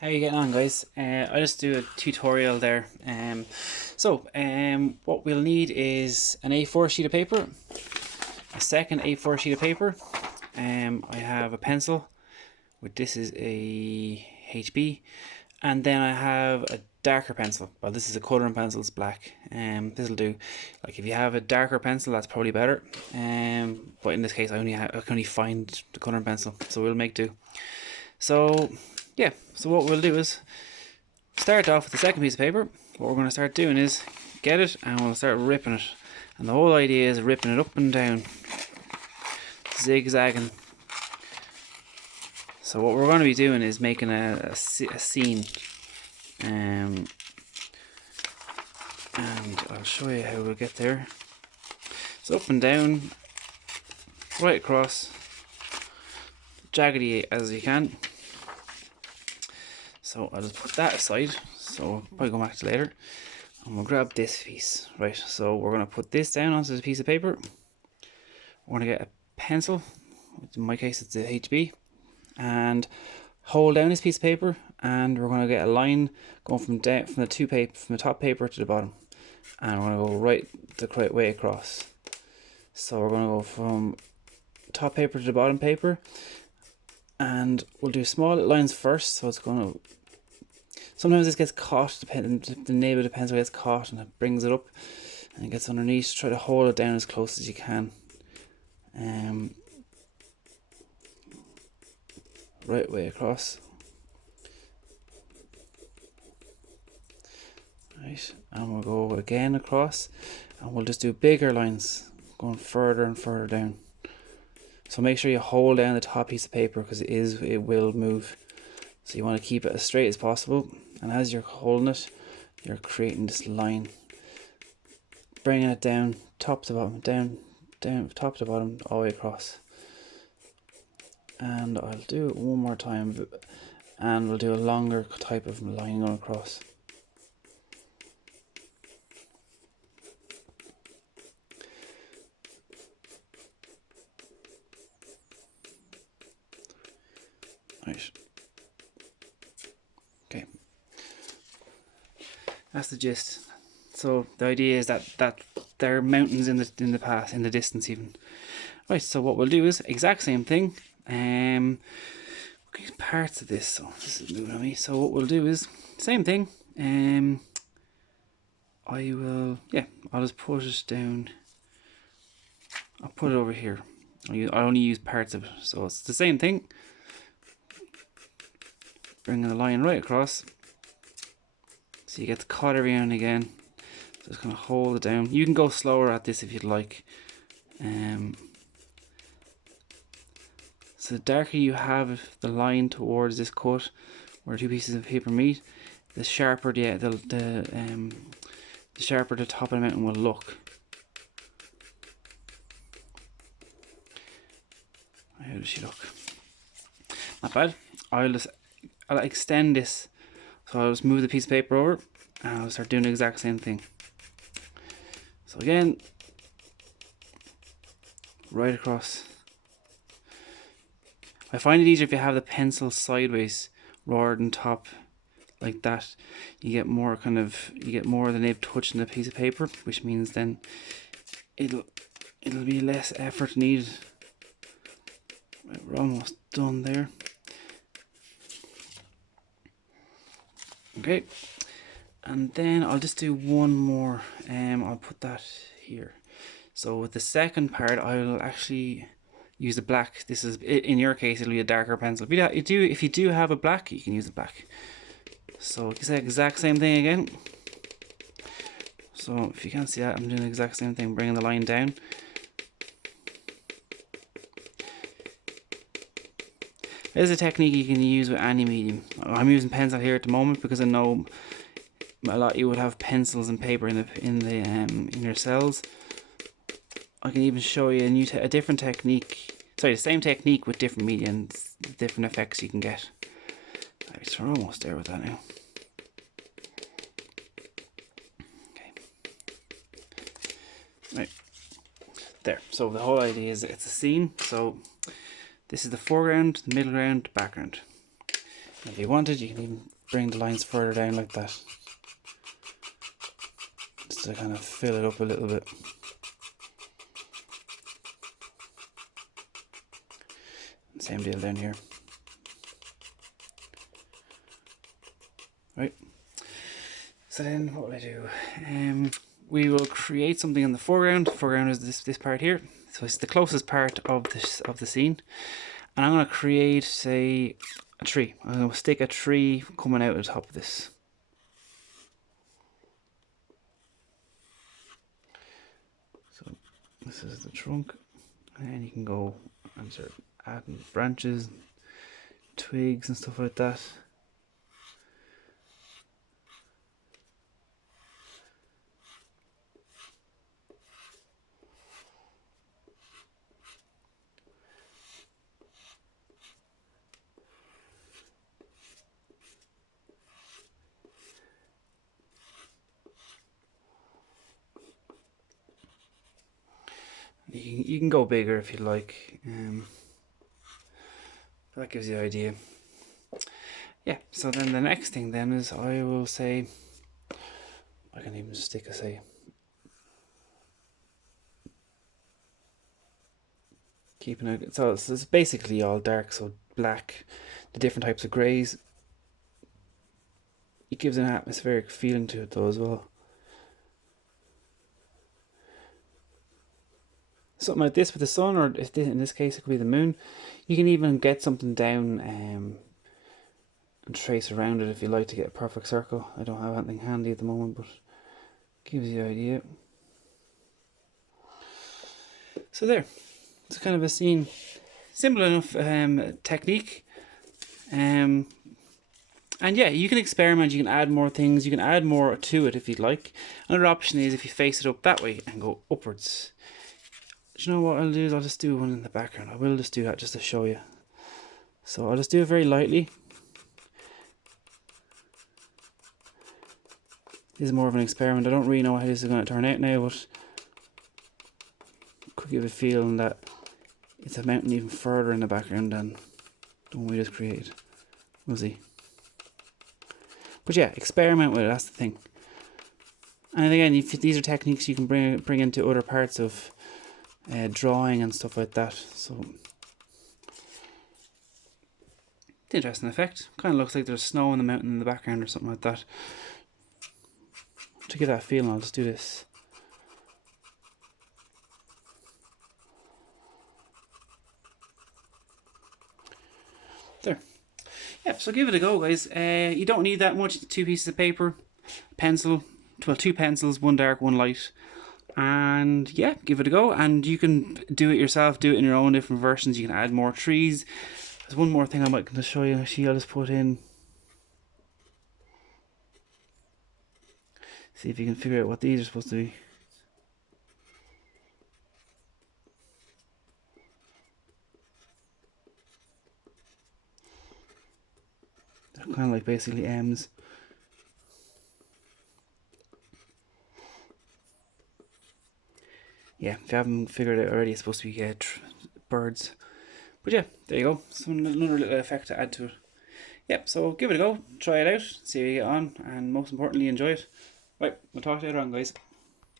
How you getting on, guys? I just do a tutorial there. What we'll need is an A4 sheet of paper, a second A4 sheet of paper. I have a pencil, which this is a HB, and then I have a darker pencil. Well, this is a colouring pencil, it's black. This will do. Like if you have a darker pencil, that's probably better. But in this case, I can only find the colouring pencil, so we'll make do. So yeah, so what we'll do is start off with the second piece of paper. What we're going to start doing is get it and we'll start ripping it. And the whole idea is ripping it up and down, zigzagging. So what we're going to be doing is making a scene. And I'll show you how we'll get there. So up and down, right across, jaggedy as you can. So I'll just put that aside, so I'll probably go back to later. And we'll grab this piece, right? So we're going to put this down onto the piece of paper. We're going to get a pencil, in my case it's a HB, and hold down this piece of paper, and we're going to get a line going from the top paper to the bottom, and we're going to go right the correct way across. So we're going to go from top paper to the bottom paper, and we'll do small lines first. So it's going to, sometimes this gets caught, the nib of the pencil gets caught and it brings it up and it gets underneath. Try to hold it down as close as you can. Right way across. Right, and we'll go again across, and we'll just do bigger lines going further and further down. So make sure you hold down the top piece of paper because it will move. So you want to keep it as straight as possible, and as you're holding it, you're creating this line, bringing it down top to bottom, down top to bottom, all the way across. And I'll do it one more time, and we'll do a longer type of line going across. Right. Okay. That's the gist. So the idea is that there are mountains in the past, in the distance even. Right. So what we'll do is exact same thing. Parts of this. So this is moving on me. So what we'll do is same thing. I'll just put it down. I'll put it over here. I only use parts of it, so it's the same thing. Bringing the line right across, so you get the cut every now and again. Just kind of hold it down. You can go slower at this if you'd like. So the darker you have the line towards this cut, where two pieces of paper meet, the sharper the sharper the top of the mountain will look. How does she look? Not bad. I'll extend this, so I'll just move the piece of paper over and I'll start doing the exact same thing. So again, right across. I find it easier if you have the pencil sideways rather than top like that. You get more of the nib touching the piece of paper, which means then it'll be less effort needed. Right, we're almost done there. Okay, and then I'll just do one more. I'll put that here. So with the second part, I'll actually use the black. This is, in your case, it'll be a darker pencil. If you do have a black, you can use the black. So it's the exact same thing again. So if you can't see that, I'm doing the exact same thing, bringing the line down. There's a technique you can use with any medium. I'm using pencil here at the moment because I know a lot you would have pencils and paper in your cells. I can even show you a different technique. Sorry, the same technique with different media and different effects you can get. Right, so we're almost there with that now. Okay. Right. There. So the whole idea is it's a scene. So this is the foreground, the middle ground, the background. If you wanted, you can even bring the lines further down like that, just to kind of fill it up a little bit. Same deal down here. Right. So then what will I do? We will create something in the foreground. The foreground is this part here. So it's the closest part of the scene. And I'm going to create, say, a tree. I'm going to stick a tree coming out of the top of this. So this is the trunk. And then you can go and start adding branches, twigs and stuff like that. You can go bigger if you like. That gives you the idea. Yeah, so then the next thing then is I will say, I can even stick a say, keeping it, so it's basically all dark, so black, the different types of greys. It gives an atmospheric feeling to it though as well. Something like this with the sun, or if in this case it could be the moon. You can even get something down and trace around it if you like to get a perfect circle. I don't have anything handy at the moment, but it gives you an idea. So there, it's kind of a scene, simple enough technique. And yeah, you can experiment, you can add more things, you can add more to it if you'd like. Another option is if you face it up that way and go upwards. Do you know what I'll do is I'll just do one in the background. I will just do that just to show you. So I'll just do it very lightly. This is more of an experiment. I don't really know how this is going to turn out now, but could give a feeling that it's a mountain even further in the background than the one we just created. We'll see. But yeah, experiment with it, that's the thing. And again, if these are techniques you can bring into other parts of drawing and stuff like that. So it's an interesting effect. Kind of looks like there's snow on the mountain in the background or something like that. To give that feeling, I'll just do this. There. Yeah, so give it a go, guys. You don't need that much. 2 pieces of paper, pencil, well, 2 pencils, 1 dark, 1 light. And yeah, give it a go. And you can do it yourself, do it in your own different versions. You can add more trees. There's one more thing I might show you. Actually, I'll just put in. See if you can figure out what these are supposed to be. They're kind of like basically M's. Yeah, if you haven't figured it out already, it's supposed to be birds. But yeah, there you go. So another little effect to add to it. Yep, so give it a go, try it out, see how you get on, and most importantly, enjoy it. Right, we'll talk to you later on, guys.